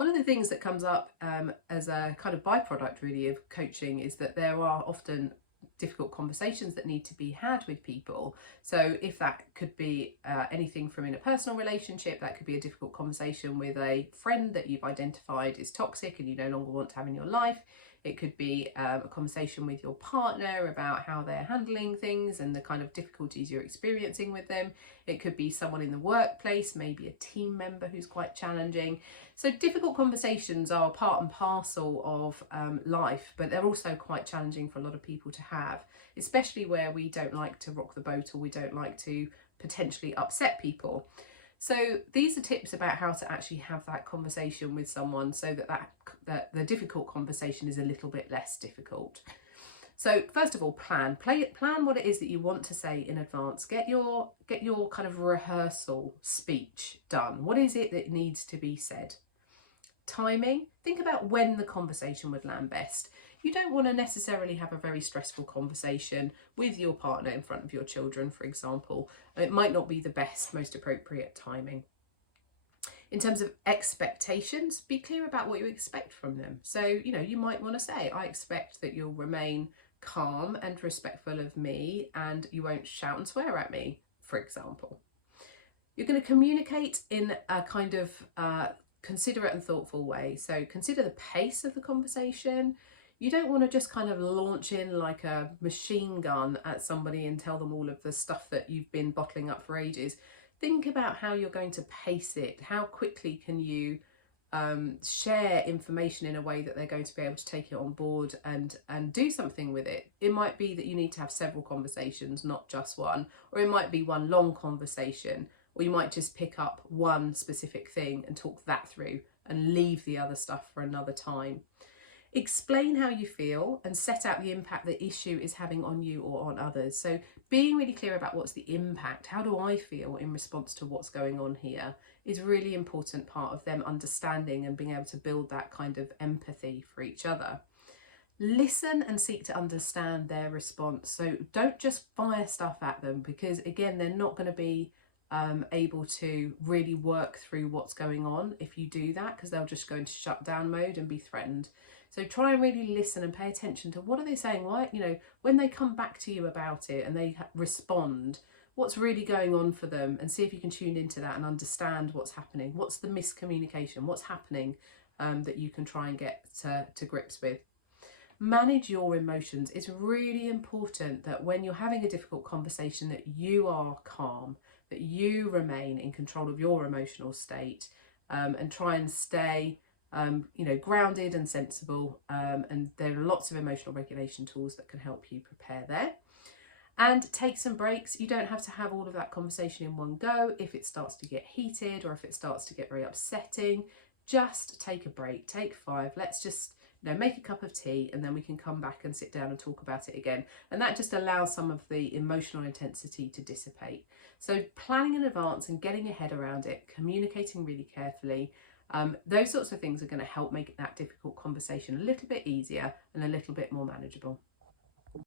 One of the things that comes up as a kind of byproduct really of coaching is that there are often difficult conversations that need to be had with people. So if that could be anything from in a personal relationship, that could be a difficult conversation with a friend that you've identified is toxic and you no longer want to have in your life. It could be a conversation with your partner about how they're handling things and the kind of difficulties you're experiencing with them. It could be someone in the workplace, maybe a team member who's quite challenging. So difficult conversations are part and parcel of life, but they're also quite challenging for a lot of people to have, especially where we don't like to rock the boat or we don't like to potentially upset people. So these are tips about how to actually have that conversation with someone so that the difficult conversation is a little bit less difficult. So first of all, plan what it is that you want to say in advance. Get your kind of rehearsal speech done. What is it that needs to be said? Timing. Think about when the conversation would land best. You don't want to necessarily have a very stressful conversation with your partner in front of your children, for example. It might not be the best, most appropriate timing. In terms of expectations, be clear about what you expect from them. So, you might want to say, I expect that you'll remain calm and respectful of me and you won't shout and swear at me, for example. You're going to communicate in a kind of considerate and thoughtful way. So consider the pace of the conversation. You don't want to just kind of launch in like a machine gun at somebody and tell them all of the stuff that you've been bottling up for ages. Think about how you're going to pace it. How quickly can you share information in a way that they're going to be able to take it on board and do something with it. It might be that you need to have several conversations, not just one, or it might be one long conversation, or you might just pick up one specific thing and talk that through and leave the other stuff for another time. Explain how you feel and set out the impact the issue is having on you or on others. So being really clear about what's the impact, how do I feel in response to what's going on here, is a really important part of them understanding and being able to build that kind of empathy for each other. Listen and seek to understand their response. So don't just fire stuff at them, because again, they're not going to be able to really work through what's going on if you do that, because they'll just go into shutdown mode and be threatened. So try and really listen and pay attention to what are they saying, why, when they come back to you about it and they respond, what's really going on for them, and see if you can tune into that and understand what's happening. What's the miscommunication? What's happening that you can try and get to grips with. Manage your emotions. It's really important that when you're having a difficult conversation that you are calm, that you remain in control of your emotional state, and try and stay grounded and sensible, and there are lots of emotional regulation tools that can help you prepare there. And take some breaks. You don't have to have all of that conversation in one go. If it starts to get heated or if it starts to get very upsetting, just take a break, take 5. Let's just make a cup of tea, and then we can come back and sit down and talk about it again. And that just allows some of the emotional intensity to dissipate. So planning in advance and getting your head around it, communicating really carefully, those sorts of things are going to help make that difficult conversation a little bit easier and a little bit more manageable.